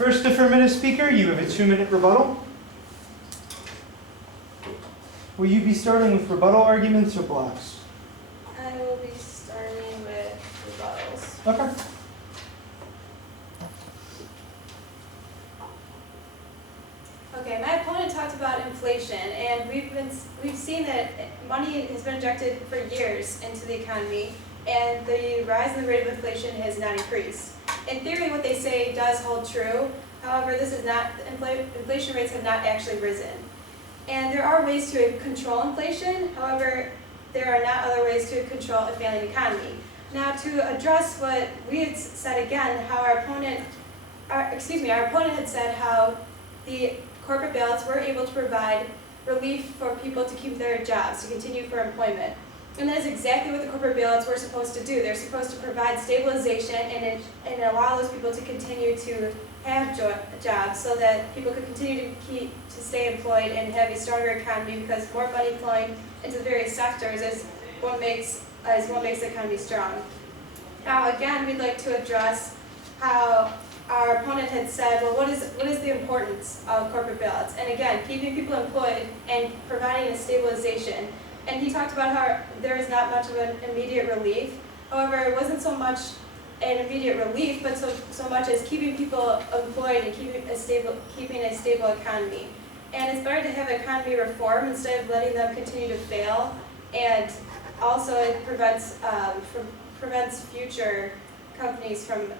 First affirmative speaker, you have a 2-minute rebuttal. Will you be starting with rebuttal arguments or blocks? I will be starting with rebuttals. Okay. Okay, my opponent talked about inflation, and we've seen that money has been injected for years into the economy, and the rise in the rate of inflation has not increased. In theory, what they say does hold true. However, this is not, inflation rates have not actually risen. And there are ways to control inflation. However, there are not other ways to control a failing economy. Now, to address what we had said again, how our opponent had said how the corporate bailouts were able to provide relief for people to keep their jobs, to continue for employment. And that is exactly what the corporate bailouts were supposed to do. They're supposed to provide stabilization and allow those people to continue to have jobs so that people could continue to stay employed and have a stronger economy, because more money flowing into the various sectors is what makes the economy strong. Now again, we'd like to address how our opponent had said, well, what is the importance of corporate bailouts? And again, keeping people employed and providing a stabilization. And he talked about how there is not much of an immediate relief. However, it wasn't so much an immediate relief, but so much as keeping people employed and keeping a stable economy. And it's better to have economy reform instead of letting them continue to fail. And also, it prevents future companies from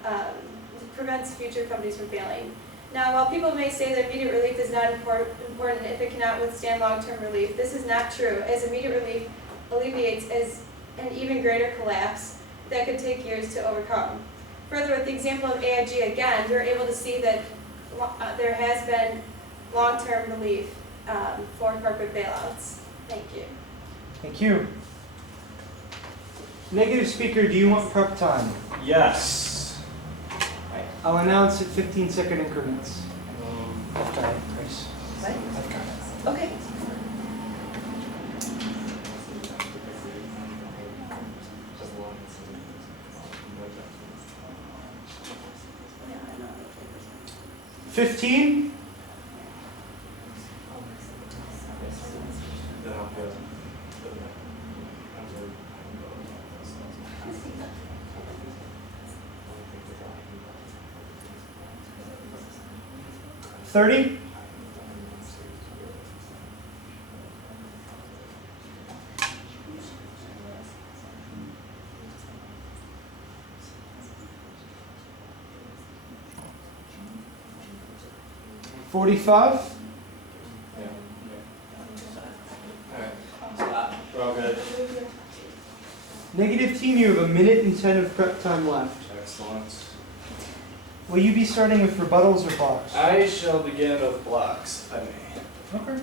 failing. Now, while people may say that immediate relief is not important if it cannot withstand long-term relief, this is not true, as immediate relief alleviates as an even greater collapse that could take years to overcome. Further, with the example of AIG again, we're able to see that there has been long-term relief for corporate bailouts. Thank you. Thank you. Negative speaker, do you want prep time? Yes. I'll announce at 15-second increments. I've got it, Chris. What? I've got it. Okay. $15. $30. $45. We're all good. Negative team, you have 1 minute and 10 of prep time left. Excellent. Will you be starting with rebuttals or blocks? I shall begin with blocks, if I may. Okay.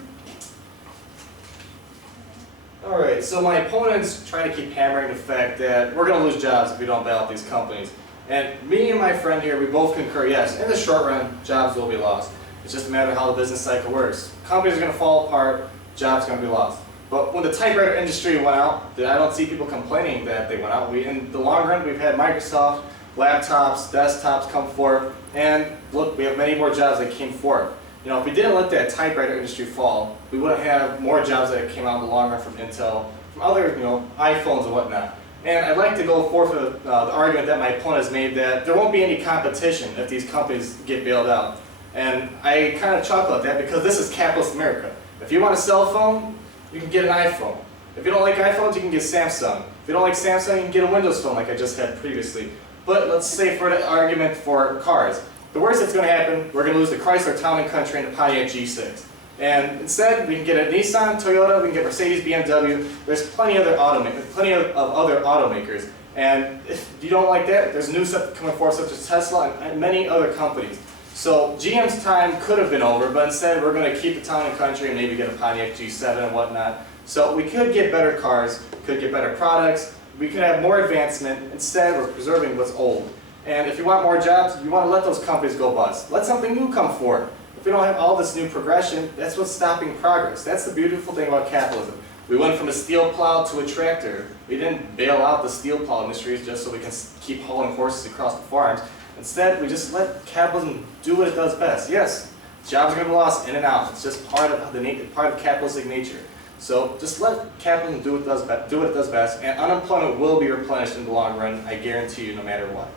Alright, so my opponent's trying to keep hammering the fact that we're going to lose jobs if we don't bail out these companies. And me and my friend here, we both concur, yes, in the short run, jobs will be lost. It's just a matter of how the business cycle works. Companies are going to fall apart, jobs are going to be lost. But when the typewriter industry went out, I don't see people complaining that they went out. In the long run, we've had Microsoft, laptops, desktops come forth, and look, we have many more jobs that came forth. You know, if we didn't let that typewriter industry fall, we wouldn't have more jobs that came out in the long run from Intel, from other, iPhones and whatnot. And I'd like to go forth with the argument that my opponent has made that there won't be any competition if these companies get bailed out. And I kind of chuckle at that because this is capitalist America. If you want a cell phone, you can get an iPhone. If you don't like iPhones, you can get Samsung. If you don't like Samsung, you can get a Windows phone like I just had previously. But let's say for the argument for cars, the worst that's going to happen, we're going to lose the Chrysler Town & Country and the Pontiac G6. And instead, we can get a Nissan, Toyota, we can get Mercedes, BMW. There's plenty of other automakers. And if you don't like that, there's new stuff coming forth such as Tesla and many other companies. So GM's time could have been over, but instead we're going to keep the Town & Country and maybe get a Pontiac G7 and whatnot. So we could get better cars, could get better products, we could have more advancement. Instead, we're preserving what's old. And if you want more jobs, you want to let those companies go bust. Let something new come forward. If we don't have all this new progression, that's what's stopping progress. That's the beautiful thing about capitalism. We went from a steel plow to a tractor. We didn't bail out the steel plow industries just so we can keep hauling horses across the farms. Instead, we just let capitalism do what it does best. Yes, jobs are going to be lost in and out. It's just part of capitalistic nature. So just let capitalism do what it does best, and unemployment will be replenished in the long run. I guarantee you, no matter what.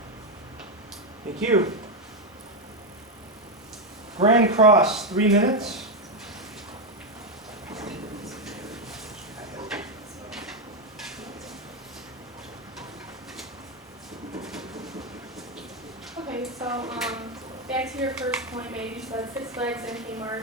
Thank you. Grand Cross, 3 minutes. Okay, so back to your first point made, you said Six Flags and Kmart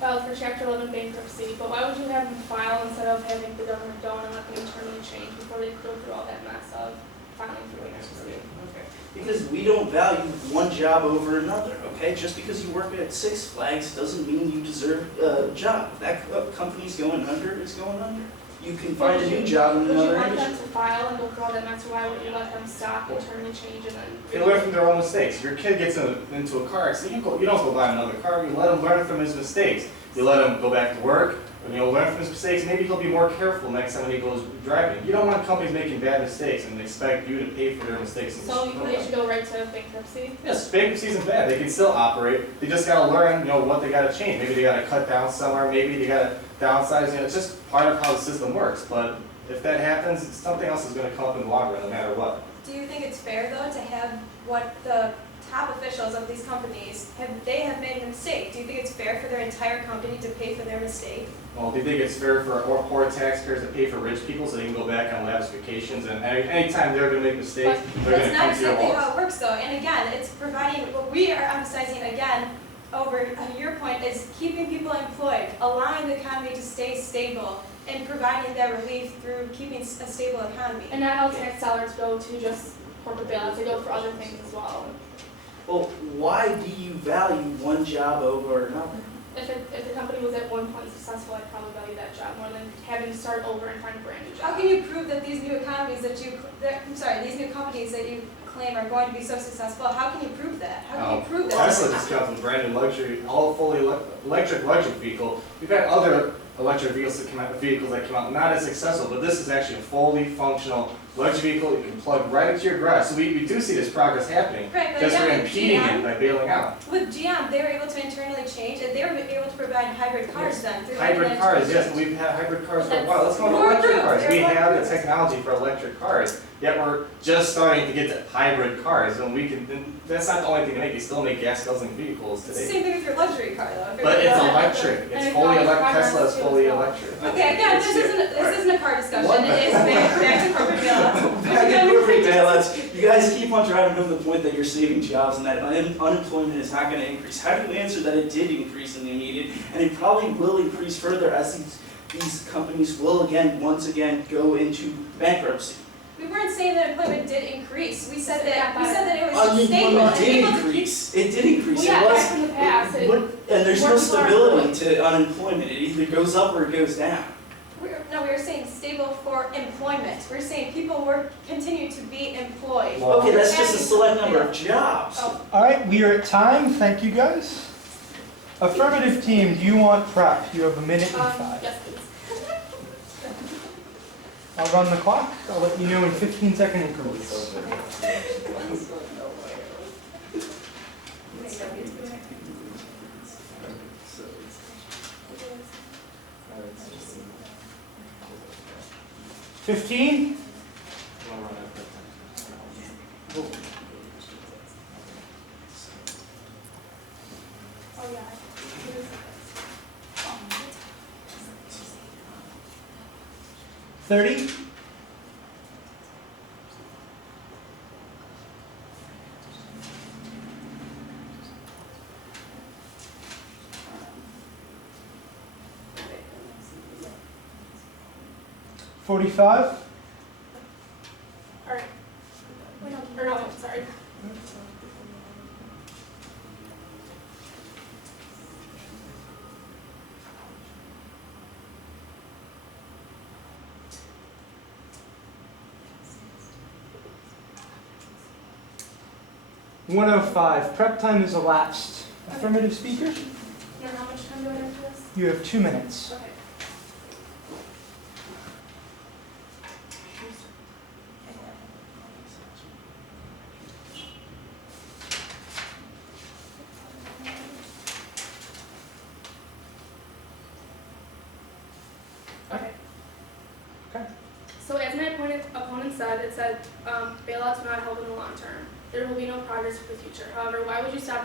filed for Chapter 11 bankruptcy, but why would you have them file instead of having the government go and let them internally change before they go through all that mess of filing for bankruptcy? Okay. Because we don't value one job over another, okay? Just because you work at Six Flags doesn't mean you deserve a job. If that company's going under, it's going under. You can find a new job in Would you another want them industry. to file and go through all that mess, or why would you let them stop, internally change, and then? They learn from their own mistakes. If your kid gets into a car accident, you don't go buy another car. You let him learn from his mistakes. You let him go back to work, and learn from his mistakes. Maybe he'll be more careful next time when he goes driving. You don't want companies making bad mistakes and expect you to pay for their mistakes. So you think they should go right to bankruptcy? Yes, bankruptcy isn't bad. They can still operate. They just got to learn, what they got to change. Maybe they got to cut down somewhere. Maybe they got to downsize. It's just part of how the system works. But if that happens, something else is going to come up in the long run, no matter what. Do you think it's fair though to have what the top officials of these companies have made a mistake? Do you think it's fair for their entire company to pay for their mistake? Well, do you think it's fair for poor taxpayers to pay for rich people so they can go back on lavish vacations? And anytime they're going to make mistakes, they're going to come That's to your not exactly walls. how it works though. And again, it's providing, what we are emphasizing again, over your point, is keeping people employed, allowing the economy to stay stable, and providing that relief through keeping a stable economy. And not all tax dollars go to just corporate bailouts, they go for other things as well. Well, why do you value one job over another? If the company was at one point successful, I'd probably value that job more than having to start over and find a brand new job. How can you prove that these new economies these new companies that you claim are going to be so successful? How can you prove that? How can you prove that? Tesla just got a brand new luxury, all fully electric luxury vehicle. We've had other electric vehicles that come out not as successful, but this is actually a fully functional luxury vehicle you can plug right into your garage. So we do see this progress happening. Right, but Just again, we're with impeding GM it by bailing out. With GM, they were able to internally change, and they were able to provide hybrid cars then. Through Hybrid cars, yes, change. we've had hybrid cars for a while. Let's go to More electric approved. cars. We They're more have the approved. technology for electric cars, yet we're just starting to get to hybrid cars, and that's not the only thing to make. You still make gas guzzling vehicles It's the today. same thing with your luxury car though. If you're But it's gonna- electric. And It's it fully comes electric. progress Tesla is too fully as well. electric. Okay, again, this isn't a car discussion. One- It is back to corporate bailouts. Back in corporate bailouts, you guys keep on driving home the point that you're saving jobs and that unemployment is not going to increase. How do you answer that it did increase in the immediate, and it probably will increase further as these companies will once again go into bankruptcy? We weren't saying that employment did increase. We said that it was stable Unemployment and did able to keep. increase. It did increase. Well, yeah, It was. back in the past, And there's no More stability to unemployment. It either goes up or it goes down. We were saying stable for employment. We're saying people continue to be employed. Well, Okay, that's just a select number of jobs. Oh, All right, we are at time. Thank you, guys. Affirmative team, do you want prep? You have 1:05. yes, please. I'll run the clock. I'll let you know in 15-second increments. $15. Oh, yeah. 30. $45. All right. Wait, no, or no, sorry. $105. Prep time is elapsed. Affirmative speakers, And then how much time do I have for this? you have 2 minutes. Okay. point, opponent said, bailouts will not help in the long term. There will be no progress for the future. However, why would you stop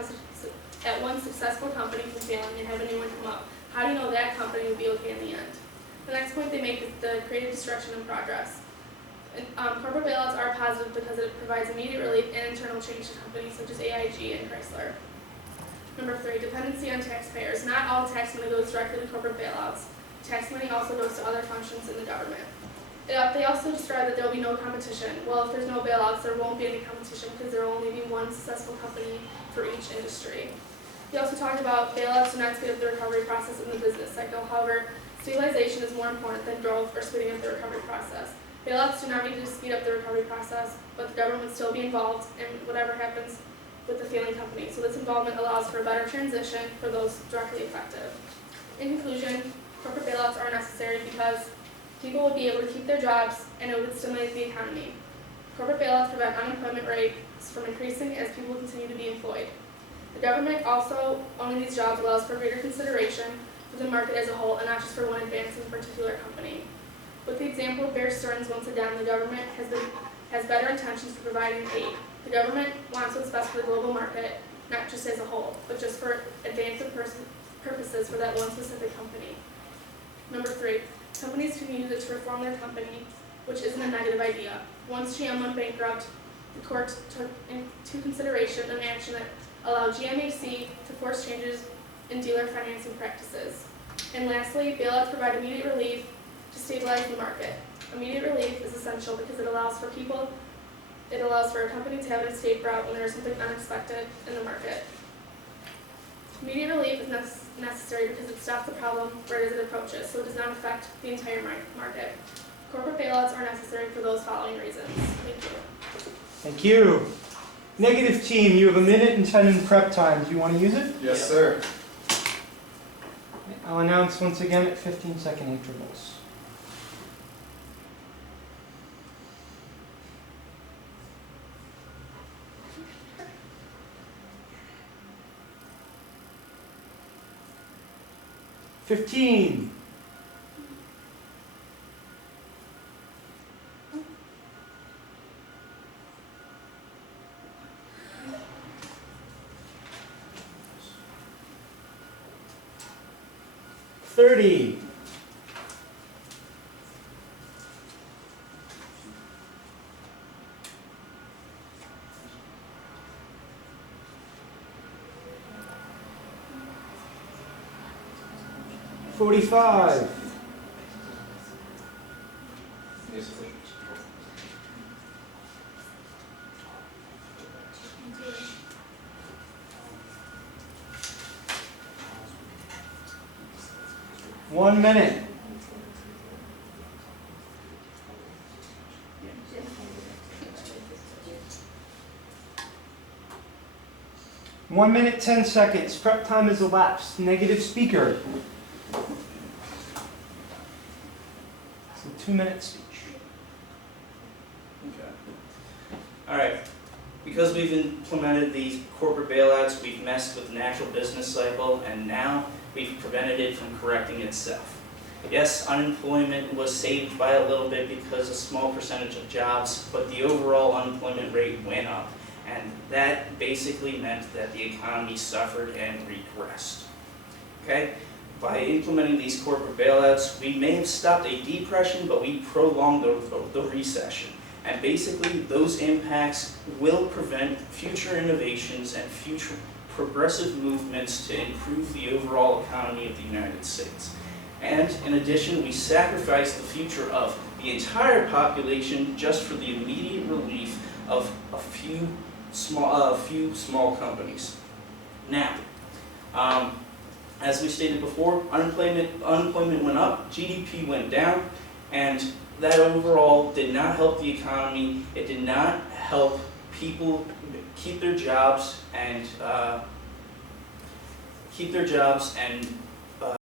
at one successful company from failing and have a new one come up? How do you know that company will be okay in the end? The next point they make is the creative destruction and progress. Corporate bailouts are positive because it provides immediate relief and internal change to companies such as AIG and Chrysler. Number 3, dependency on taxpayers. Not all tax money goes directly to corporate bailouts. Tax money also goes to other functions in the government. They also describe that there will be no competition. Well, if there's no bailouts, there won't be any competition because there will only be one successful company for each industry. He also talked about bailouts do not speed up the recovery process in the business cycle. However, stabilization is more important than growth or speeding up the recovery process. Bailouts do not need to speed up the recovery process, but the government will still be involved in whatever happens with the failing company. So this involvement allows for a better transition for those directly affected. In conclusion, corporate bailouts are necessary because people will be able to keep their jobs and it would stimulate the economy. Corporate bailouts prevent unemployment rates from increasing as people continue to be employed. The government also owning these jobs allows for greater consideration for the market as a whole and not just for one advancing particular company. With the example of Bear Stearns, once again, the government has better intentions for providing aid. The government wants what's best for the global market, not just as a whole, but just for advancing purposes for that one specific company. Number 3, companies can use it to reform their company, which isn't a negative idea. Once GM went bankrupt, the court took into consideration an action that allowed GMAC to force changes in dealer financing practices. And lastly, bailouts provide immediate relief to stabilize the market. Immediate relief is essential because it allows for a company to have an escape route when there is something unexpected in the market. Immediate relief is necessary because it stops the problem right as it approaches, so it does not affect the entire market. Corporate bailouts are necessary for those following reasons. Thank you. Thank you. Negative team, you have 1 minute and 10 in prep time. Do you want to use it? Yes, sir. I'll announce once again at 15-second intervals. $15. $30. $45. One minute. One minute, 10 seconds. Prep time has elapsed. Negative speaker. So 2-minute speech. Okay. All right. Because we've implemented these corporate bailouts, we've messed with the natural business cycle, and now we've prevented it from correcting itself. Yes, unemployment was saved by a little bit because a small percentage of jobs, but the overall unemployment rate went up. And that basically meant that the economy suffered and regressed. Okay? By implementing these corporate bailouts, we may have stopped a depression, but we prolonged the recession. And basically, those impacts will prevent future innovations and future progressive movements to improve the overall economy of the United States. And in addition, we sacrifice the future of the entire population just for the immediate relief of a few small companies. Now, as we stated before, unemployment went up, GDP went down, and that overall did not help the economy. It did not help people keep their jobs and